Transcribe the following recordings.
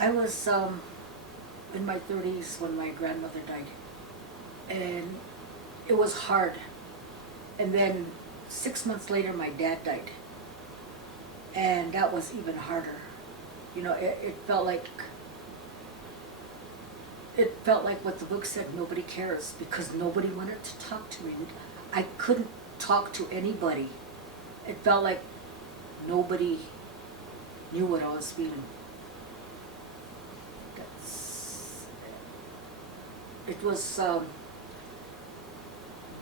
I was in my 30s when my grandmother died, and it was hard. And then 6 months later, my dad died, and that was even harder. You know, it felt like what the book said, nobody cares, because nobody wanted to talk to me. I couldn't talk to anybody. It felt like nobody knew what I was feeling. It was,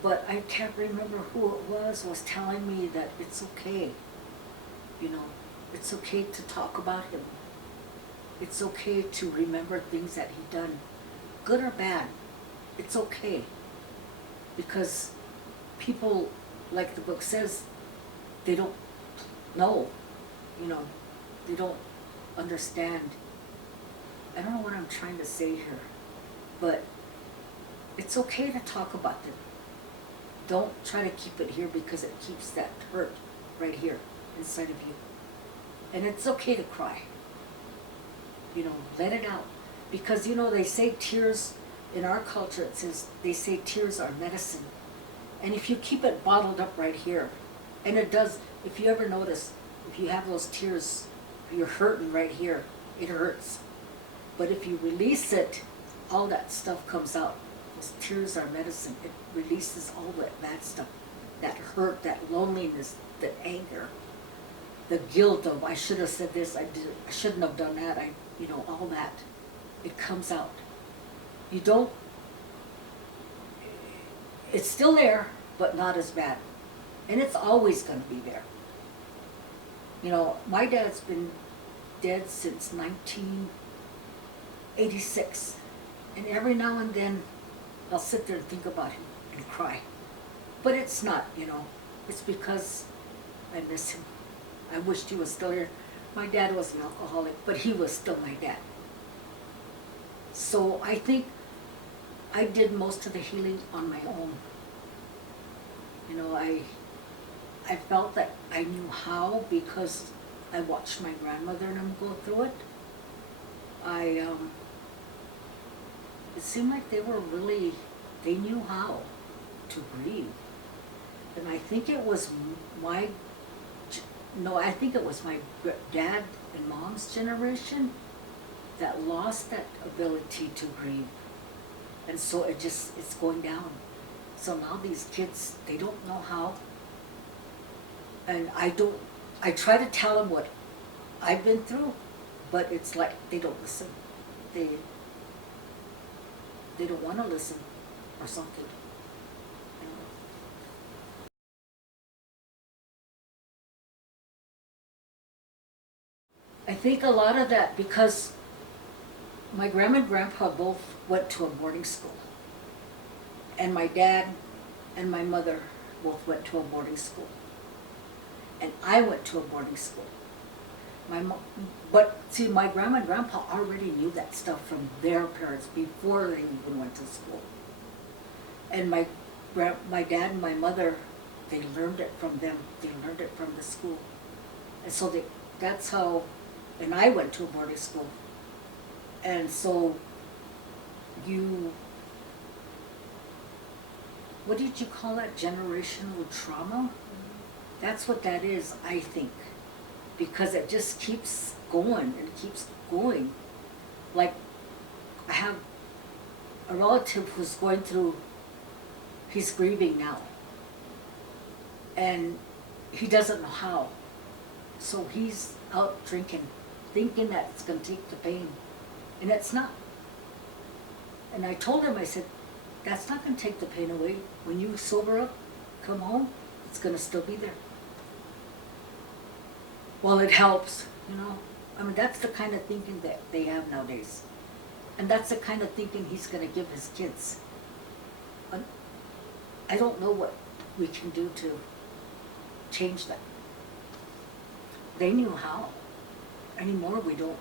but I can't remember who it was telling me that it's okay, you know, it's okay to talk about him. It's okay to remember things that he done, good or bad. It's okay, because people, like the book says, they don't know, you know, they don't understand. I don't know what I'm trying to say here, but it's okay to talk about them. Don't try to keep it here, because it keeps that hurt right here inside of you. And it's okay to cry. You know, let it out. Because, you know, they say tears, in our culture it says, they say tears are medicine. And if you keep it bottled up right here, and it does, if you ever notice, if you have those tears, you're hurting right here, it hurts. But if you release it, all that stuff comes out. Those tears are medicine. It releases all that bad stuff, that hurt, that loneliness, that anger, the guilt of, I should have said this, I shouldn't have done that, you know, all that. It comes out. You don't, it's still there, but not as bad. And it's always going to be there. You know, my dad's been dead since 1986. And every now and then, I'll sit there and think about him and cry. But it's not, you know, it's because I miss him. I wished he was still here. My dad was an alcoholic, but he was still my dad. So I think I did most of the healing on my own. You know, I felt that I knew how, because I watched my grandmother and him go through it. It seemed like they knew how to grieve. And I think it was my dad and mom's generation that lost that ability to grieve. And so it's going down. So now these kids, they don't know how. And I try to tell them what I've been through, but it's like they don't listen. They don't want to listen, or something. You know. I think a lot of that, because my grandma and grandpa both went to a boarding school. And my dad and my mother both went to a boarding school. And I went to a boarding school. But see, my grandma and grandpa already knew that stuff from their parents before they even went to school. And my dad and my mother, they learned it from them. They learned it from the school. And so that's how, and I went to a boarding school. And so what did you call that, generational trauma? That's what that is, I think. Because it just keeps going and keeps going. Like, I have a relative who's going through, he's grieving now. And he doesn't know how. So he's out drinking, thinking that it's going to take the pain. And it's not. And I told him, I said, that's not going to take the pain away. When you sober up, come home, it's going to still be there. Well, it helps, you know. I mean, that's the kind of thinking that they have nowadays. And that's the kind of thinking he's going to give his kids. But I don't know what we can do to change that. They knew how. Anymore, we don't.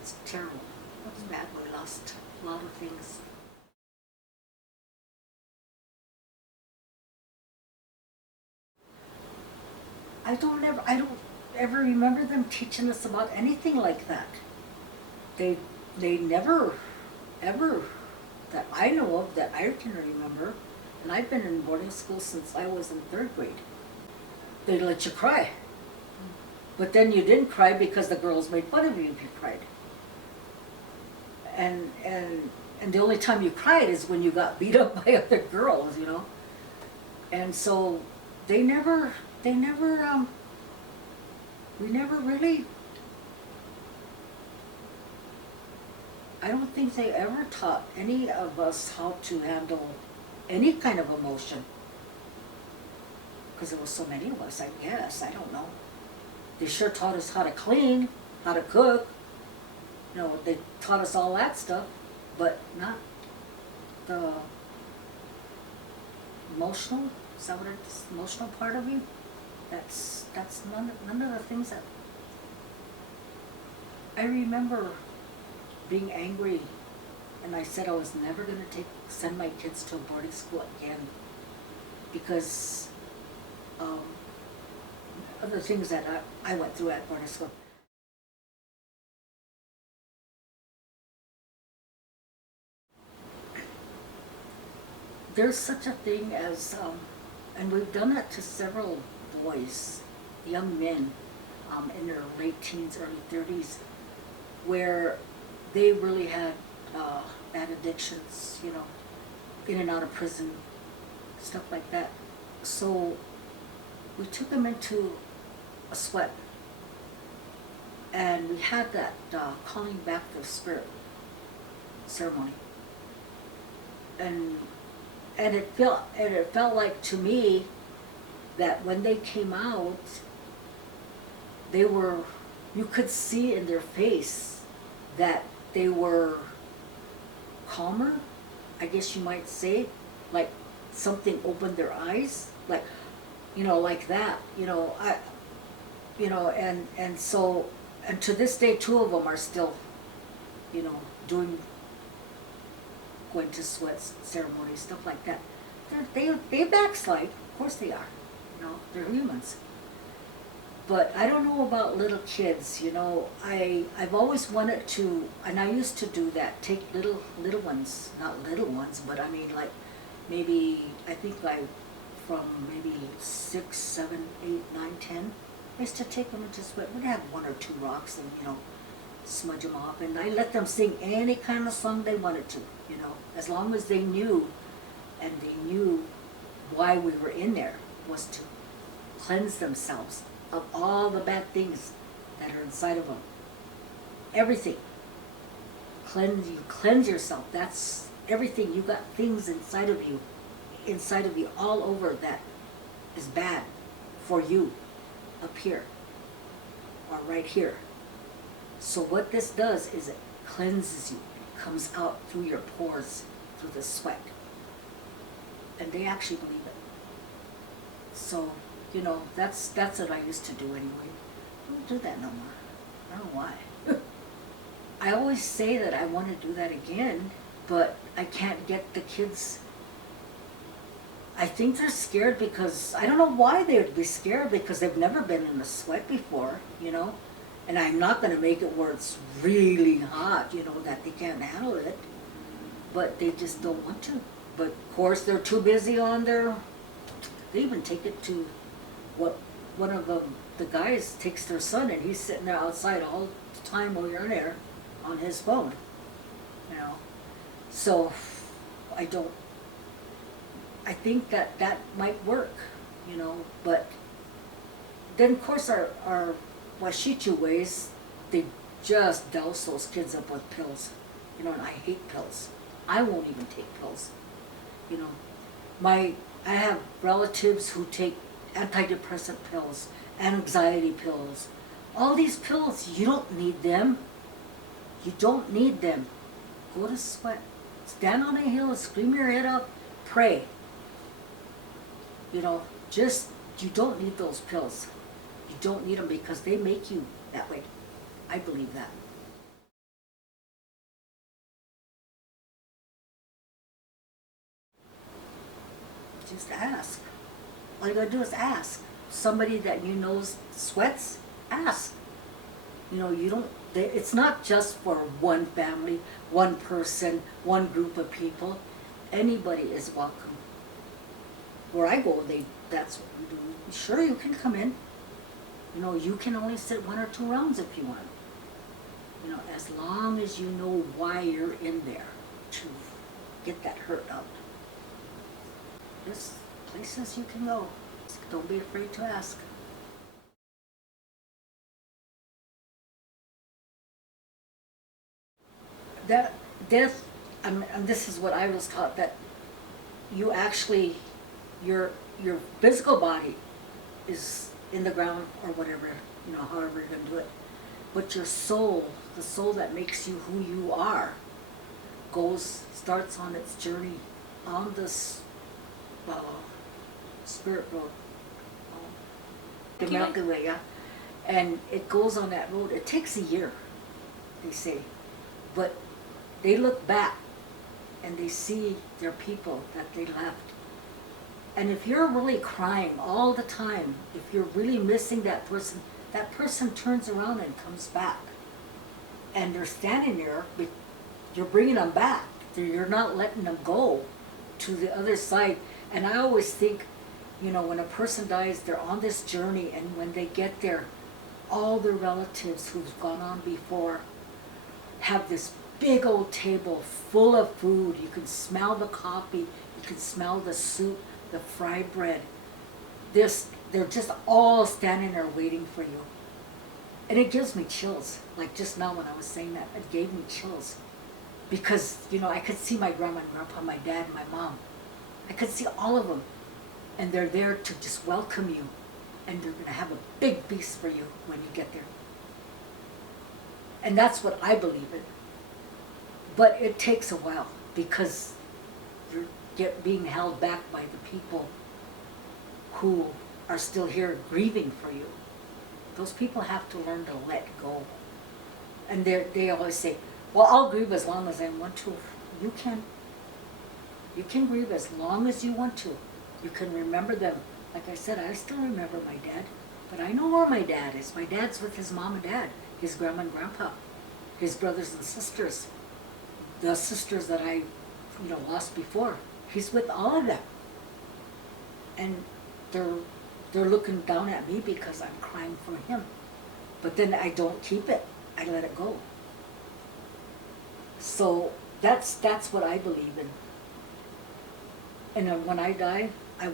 It's terrible. It's bad. We lost a lot of things. ever remember them teaching us about anything like that. They never, ever, that I know of, that I can remember, and I've been in boarding school since I was in 3rd grade. They let you cry. But then you didn't cry because the girls made fun of you if you cried. And the only time you cried is when you got beat up by other girls, you know. And so we never really, I don't think they ever taught any of us how to handle any kind of emotion. Because there were so many of us, I guess, I don't know. They sure taught us how to clean, how to cook. You know, they taught us all that stuff, but not the emotional, is that what it is, emotional part of you? That's none of the things that, I remember being angry, and I said I was never going to send my kids to a boarding school again, because of the things that I went through at boarding school. There's such a thing as, and we've done that to several boys, young men, in their late teens, early 30s, where they really had bad addictions, you know, in and out of prison, stuff like that. So we took them into a sweat, and we had that calling back the spirit ceremony, and it felt like to me that when they came out, they were, you could see in their face that they were calmer, I guess you might say, like something opened their eyes, like, you know, like that, you know, and so, and to this day, 2 of them are still, you know, going to sweat ceremonies, stuff like that. They backslide, of course they are, you know, they're humans. But I don't know about little kids, you know, I've always wanted to, and I used to do that, take little ones, not little ones, but I mean like maybe, I think like from maybe 6, 7, 8, 9, 10, I used to take them into sweat. We'd have 1 or 2 rocks and, you know, smudge them off, and I let them sing any kind of song they wanted to, you know, as long as they knew, and they knew why we were in there, was to cleanse themselves of all the bad things that are inside of them. Everything. Cleanse yourself. That's everything. You got things inside of you, all over that is bad for you, up here, or right here. So what this does is it cleanses you. It comes out through your pores, through the sweat. And they actually believe it. So, you know, that's what I used to do anyway. I don't do that no more. I don't know why. I always say that I want to do that again, but I can't get the kids. I think they're scared because, I don't know why they would be scared, because they've never been in a sweat before, you know. And I'm not going to make it where it's really hot, you know, that they can't handle it. But they just don't want to. But of course they're too busy on their, they even take it to what one of the guys takes their son, and he's sitting there outside all the time while you're in there on his phone, you know. So I think that might work, you know, but then of course our Washichu ways, they just douse those kids up with pills, you know, and I hate pills. I won't even take pills, you know. I have relatives who take antidepressant pills, anxiety pills, all these pills. You don't need them. You don't need them. Go to sweat. Stand on a hill, scream your head up, pray. You know, you don't need those pills. You don't need them because they make you that way. I believe that. Just ask. All you gotta do is ask. Somebody that you know sweats, ask. You know, you don't, it's not just for one family, one person, one group of people. Anybody is welcome. Where I go, that's what we do. Sure, you can come in. You know, you can only sit 1 or 2 rounds if you want. You know, as long as you know why you're in there, to get that hurt out. There's places you can go. Don't be afraid to ask. That death, and this is what I was taught, that you actually, your physical body is in the ground or whatever, you know, however you're going to do it. But your soul, the soul that makes you who you are, starts on its journey on this spirit road, the Milky Way, yeah. And it goes on that road. It takes a year, they say, but they look back and they see their people that they left. And if you're really crying all the time, if you're really missing that person turns around and comes back. And they're standing there, you're bringing them back. You're not letting them go to the other side. And I always think, you know, when a person dies, they're on this journey, and when they get there, all the relatives who've gone on before have this big old table full of food. You can smell the coffee, you can smell the soup, the fried bread. They're just all standing there waiting for you. And it gives me chills. Like just now when I was saying that, it gave me chills. Because, you know, I could see my grandma and grandpa, my dad and my mom. I could see all of them. And they're there to just welcome you. And they're going to have a big feast for you when you get there. And that's what I believe in. But it takes a while because you're being held back by the people who are still here grieving for you. Those people have to learn to let go. And they always say, well, I'll grieve as long as I want to. You can grieve as long as you want to. You can remember them. Like I said, I still remember my dad, but I know where my dad is. My dad's with his mom and dad, his grandma and grandpa, his brothers and sisters, the sisters that I, lost before. He's with all of them. And they're looking down at me because I'm crying for him. But then I don't keep it. I let it go. So that's what I believe in. And then when I die, I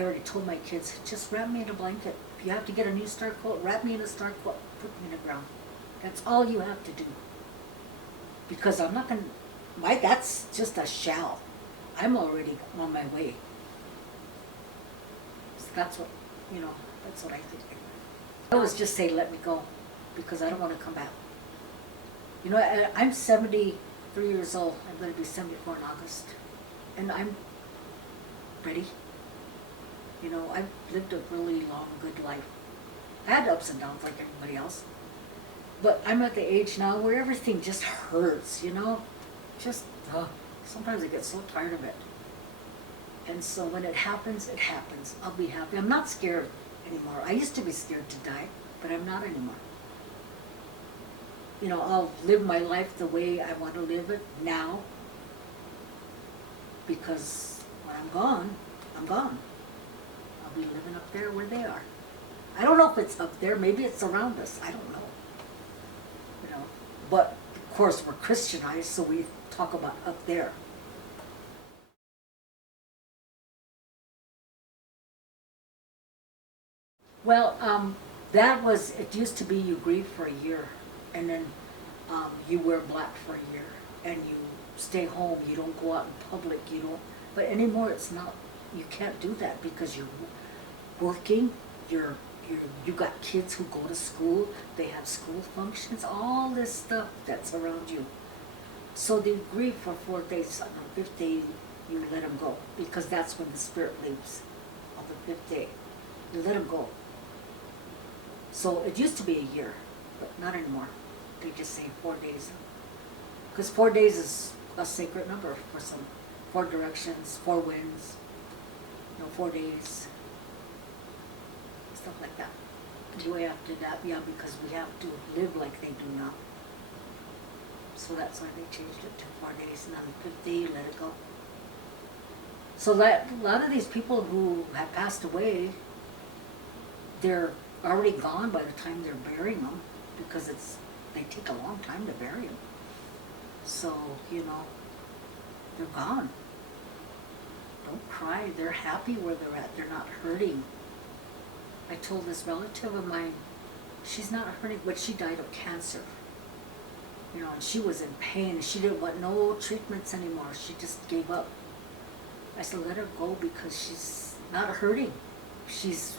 already told my kids, just wrap me in a blanket. If you have to get a new star quilt, wrap me in a star quilt, put me in the ground. That's all you have to do. Because I'm not going to, that's just a shell. I'm already on my way. So that's what, that's what I think. I always just say, let me go, because I don't want to come back. I'm 73 years old. I'm going to be 74 in August. And I'm ready. I've lived a really long, good life. I had ups and downs like everybody else. But I'm at the age now where everything just hurts, Just, sometimes I get so tired of it. And so when it happens, it happens. I'll be happy. I'm not scared anymore. I used to be scared to die, but I'm not anymore. I'll live my life the way I want to live it now. Because when I'm gone, I'm gone. I'll be living up there where they are. I don't know if it's up there. Maybe it's around us. I don't know. But of course we're Christianized, so we talk about up there. Well, it used to be you grieve for a year, and then you wear black for a year, and you stay home, you don't go out in public, but anymore it's not, you can't do that because you're working, you got kids who go to school, they have school functions, all this stuff that's around you. So they grieve for 4 days. On the 5th day, you let them go, because that's when the spirit leaves, on the 5th day. You let them go. So it used to be a year, but not anymore. They just say 4 days. Because 4 days is a sacred number for some. 4 directions, 4 winds, 4 days. Stuff like that. Anyway, after that, yeah, because we have to live like they do now. So that's why they changed it to 4 days, and on the 5th day you let it go. So that a lot of these people who have passed away, they're already gone by the time they're burying them, because they take a long time to bury them. So, you know, they're gone. Don't cry. They're happy where they're at. They're not hurting. I told this relative of mine, she's not hurting, but she died of cancer. You know, and she was in pain. She didn't want no treatments anymore. She just gave up. I said, let her go, because she's not hurting. She's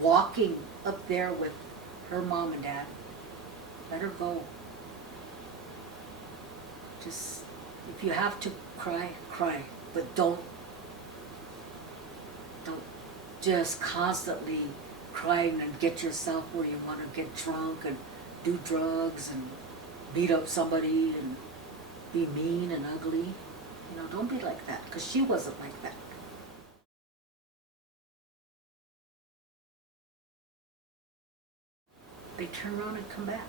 walking up there with her mom and dad. Let her go. Just, if you have to cry, cry. But don't just constantly crying and get yourself where you want to get drunk and do drugs and beat up somebody and be mean and ugly. You know, don't be like that, because she wasn't like that. They turn around and come back,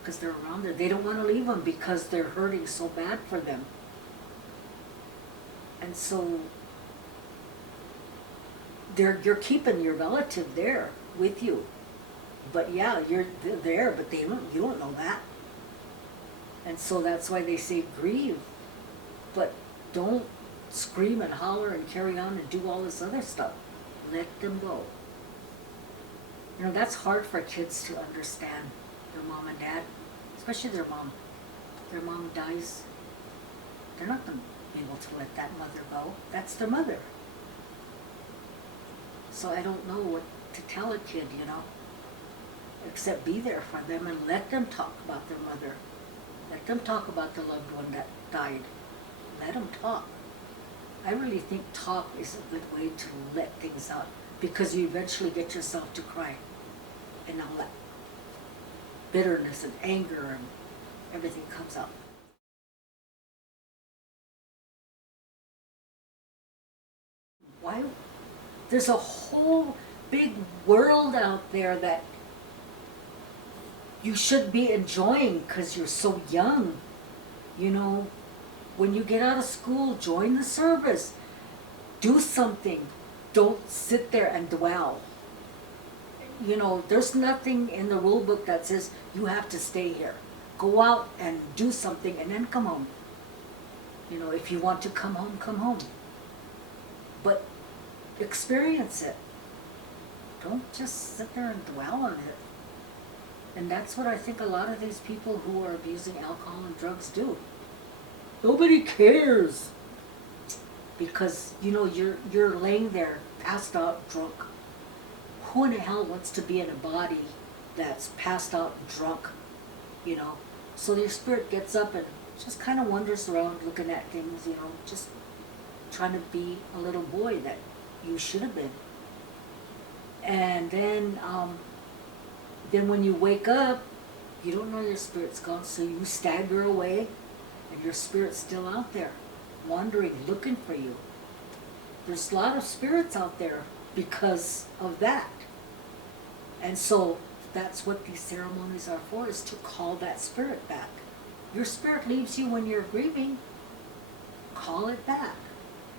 because they're around there. They don't want to leave them because they're hurting so bad for them. And so you're keeping your relative there with you. But yeah, they're there, but you don't know that. And so that's why they say grieve. But don't scream and holler and carry on and do all this other stuff. Let them go. You know, that's hard for kids to understand, their mom and dad, especially their mom. Their mom dies, they're not going to be able to let that mother go. That's their mother. So I don't know what to tell a kid, you know, except be there for them and let them talk about their mother. Let them talk about the loved one that died. Let them talk. I really think talk is a good way to let things out, because you eventually get yourself to cry. And all that bitterness and anger and everything comes out. Why? There's a whole big world out there that you should be enjoying because you're so young. You know, when you get out of school, join the service. Do something. Don't sit there and dwell. You know, there's nothing in the rule book that says you have to stay here. Go out and do something and then come home. You know, if you want to come home, come home. But experience it. Don't just sit there and dwell on it. And that's what I think a lot of these people who are abusing alcohol and drugs do. Nobody cares. Because, you know, you're laying there, passed out, drunk. Who in the hell wants to be in a body that's passed out and drunk, you know? So your spirit gets up and just kind of wanders around looking at things, you know, just trying to be a little boy that you should have been. And then when you wake up, you don't know your spirit's gone, so you stagger away, and your spirit's still out there, wandering, looking for you. There's a lot of spirits out there because of that. And so that's what these ceremonies are for, is to call that spirit back. Your spirit leaves you when you're grieving. Call it back,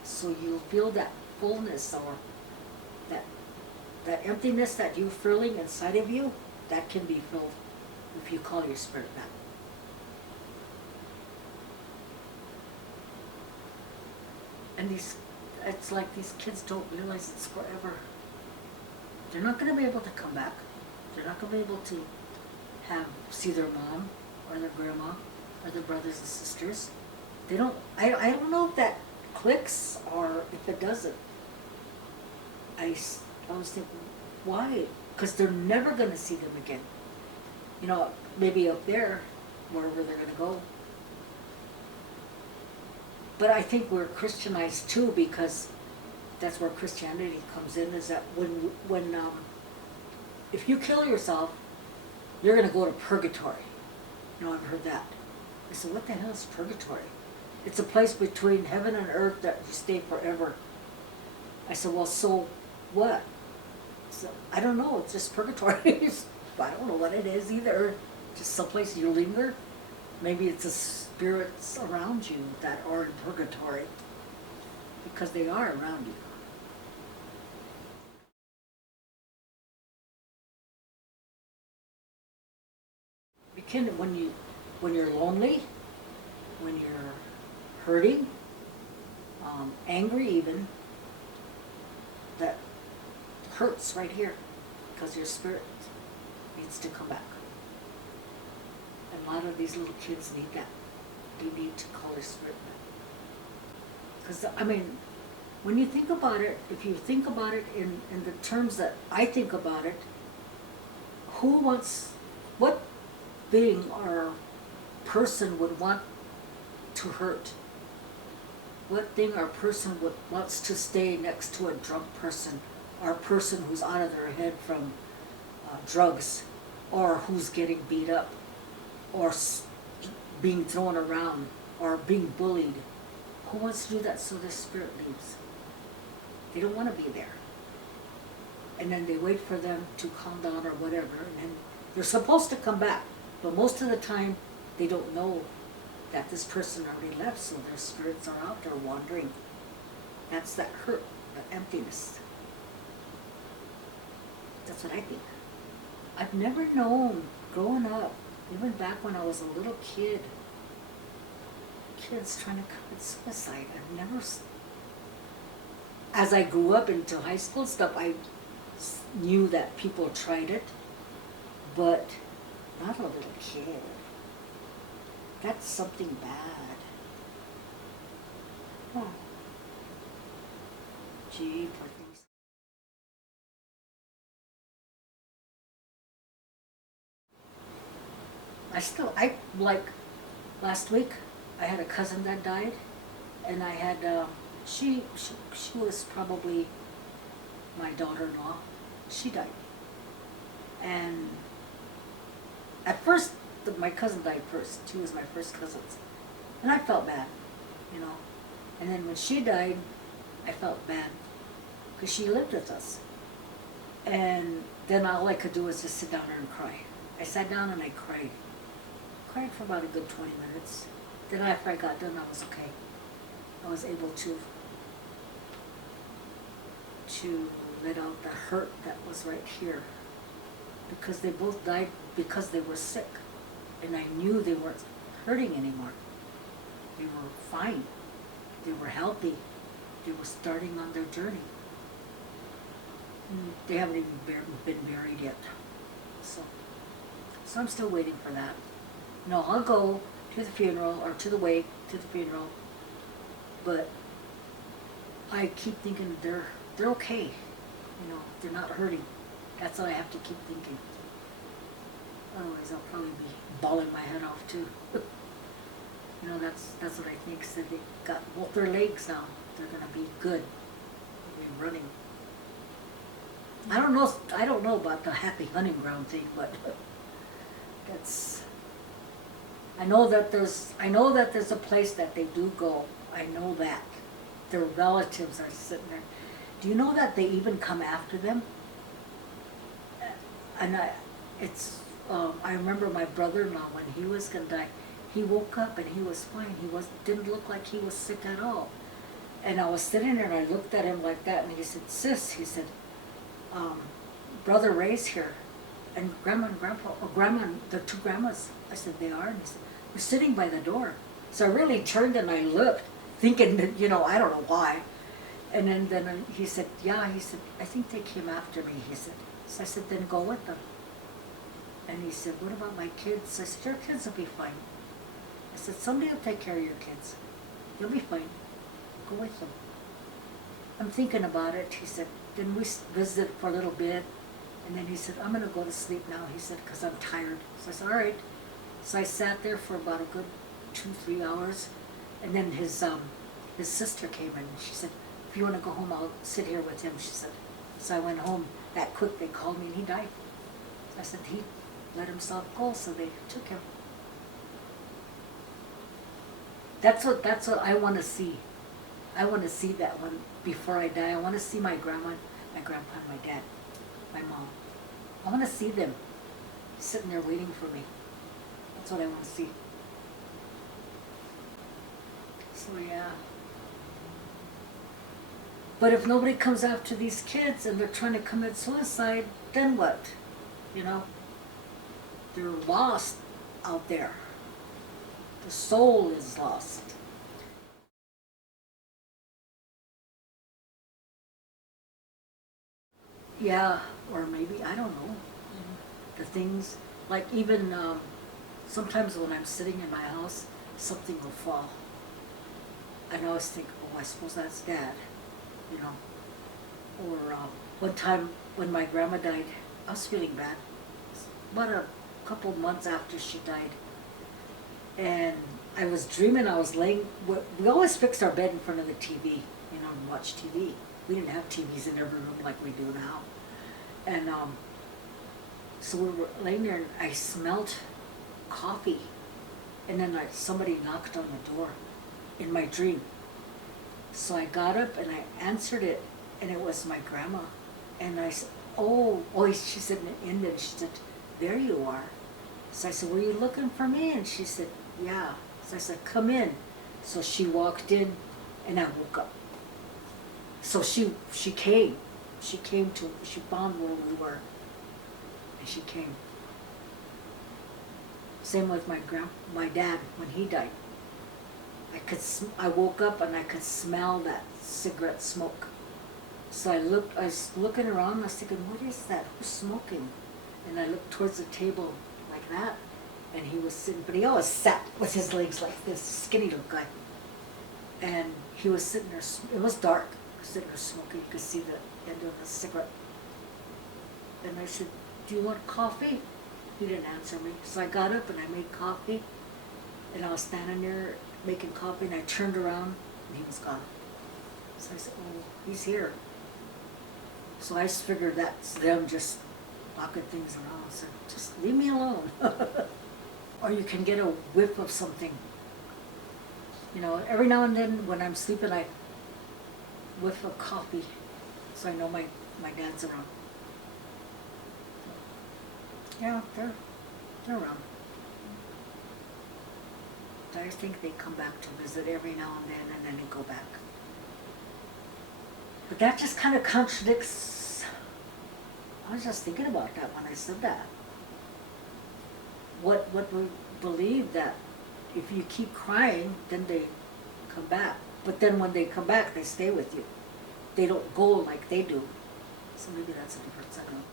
so you'll feel that fullness, or that emptiness that you're feeling inside of you, that can be filled if you call your spirit back. And it's like these kids don't realize it's forever. They're not going to be able to come back. They're not going to be able to see their mom or their grandma or their brothers and sisters. They don't. I don't know if that clicks or if it doesn't. I was thinking, why? Because they're never going to see them again. You know, maybe up there, wherever they're going to go. But I think we're Christianized too, because that's where Christianity comes in, is that when if you kill yourself, you're going to go to purgatory. You know, I've heard that. I said, what the hell is purgatory? It's a place between heaven and earth that you stay forever. I said, well, so what? So, I don't know, it's just purgatory. I don't know what it is either. Just someplace you linger. Maybe it's the spirits around you that are in purgatory, because they are around you. You can, when you're lonely, when you're hurting, angry even, that hurts right here, because your spirit needs to come back. And a lot of these little kids need that. They need to call their spirit back. Because, I mean, when you think about it, if you think about it in the terms that I think about it, what being or person would want to hurt? What thing or person wants to stay next to a drunk person, or a person who's out of their head from drugs, or who's getting beat up, or being thrown around, or being bullied? Who wants to do that so their spirit leaves? They don't want to be there. And then they wait for them to calm down or whatever, and then they're supposed to come back. But most of the time, they don't know that this person already left, so their spirits are out there wandering. That's that hurt, that emptiness. That's what I think. I've never known, growing up, even back when I was a little kid, kids trying to commit suicide. I've never, as I grew up into high school stuff, I knew that people tried it, but not a little kid. That's something bad. Oh. Gee, poor things. Like last week, I had a cousin that died, and I had, she was probably my daughter-in-law. She died. And at first, my cousin died first. She was my first cousin. And I felt bad, you know. And then when she died, I felt bad, because she lived with us. And then all I could do was just sit down there and cry. I sat down and I cried. Cried for about a good 20 minutes. Then after I got done, I was okay. I was able to let out the hurt that was right here. Because they both died because they were sick. And I knew they weren't hurting anymore. They were fine. They were healthy. They were starting on their journey. And they haven't even been buried yet. So I'm still waiting for that. No, I'll go to the funeral, or to the wake, to the funeral. But I keep thinking they're okay. You know, they're not hurting. That's what I have to keep thinking. Otherwise, I'll probably be bawling my head off too. You know, that's what I think. So they got both their legs now. They're gonna be good. They'll be running. I don't know about the happy hunting ground thing, but that's. I know that there's a place that they do go. I know that their relatives are sitting there. Do you know that they even come after them? And I remember my brother-in-law, when he was gonna die, he woke up and he was fine. Didn't look like he was sick at all. And I was sitting there and I looked at him like that, and he said, "Sis," he said, "Brother Ray's here, and Grandma and Grandpa, or Grandma and the two grandmas." I said, "They are?" And he said, "We're sitting by the door." So I really turned and I looked, thinking that, you know, I don't know why. And then he said, "Yeah," he said, "I think they came after me," he said. So I said, "Then go with them." And he said, "What about my kids?" I said, "Your kids will be fine." I said, "Somebody will take care of your kids. You'll be fine. Go with them." I'm thinking about it. He said, then we visited for a little bit. And then he said, "I'm going to go to sleep now," he said, "because I'm tired." So I said, "All right." So I sat there for about a good 2-3 hours. And then his sister came in. She said, "If you want to go home, I'll sit here with him," she said. So I went home that quick. They called me and he died. I said, he let himself go, so they took him. That's what I want to see. I want to see that one before I die. I want to see my grandma, my grandpa, and my dad. my mom. I want to see them sitting there waiting for me. That's what I want to see. So yeah. But if nobody comes after these kids and they're trying to commit suicide, then what? You know? They're lost out there. The soul is lost. Yeah, or maybe, I don't know. The things, like even sometimes when I'm sitting in my house, something will fall. And I always think, oh, I suppose that's Dad, you know. Or one time when my grandma died, I was feeling bad. About a couple months after she died. And I was dreaming, I was laying, we always fixed our bed in front of the TV, you know, and watch TV. We didn't have TVs in every room like we do now. And so we were laying there and I smelled coffee. And then somebody knocked on the door in my dream. So I got up and I answered it, and it was my grandma. And I said, oh, she said in Indian, she said, there you are. So I said, were you looking for me? And she said, yeah. So I said, come in. So she walked in and I woke up. So she came. She found where we were. And she came. Same with my dad when he died. I woke up and I could smell that cigarette smoke. So I was looking around and I was thinking, what is that? Who's smoking? And I looked towards the table like that, and he was sitting, but he always sat with his legs like this, skinny little guy. And he was sitting there, it was dark, sitting there smoking, you could see the end of the cigarette. And I said, do you want coffee? He didn't answer me. So I got up and I made coffee, and I was standing there making coffee, and I turned around and he was gone. So I said, oh, he's here. So I just figured that's them just knocking things around. I said, just leave me alone. Or you can get a whiff of something. You know, every now and then when I'm sleeping, I whiff of coffee, so I know my dad's around. Yeah, they're around. I think they come back to visit every now and then they go back. But that just kind of contradicts, I was just thinking about that when I said that. What we believe that if you keep crying, then they come back. But then when they come back, they stay with you. They don't go like they do. So maybe that's a difference, I don't know.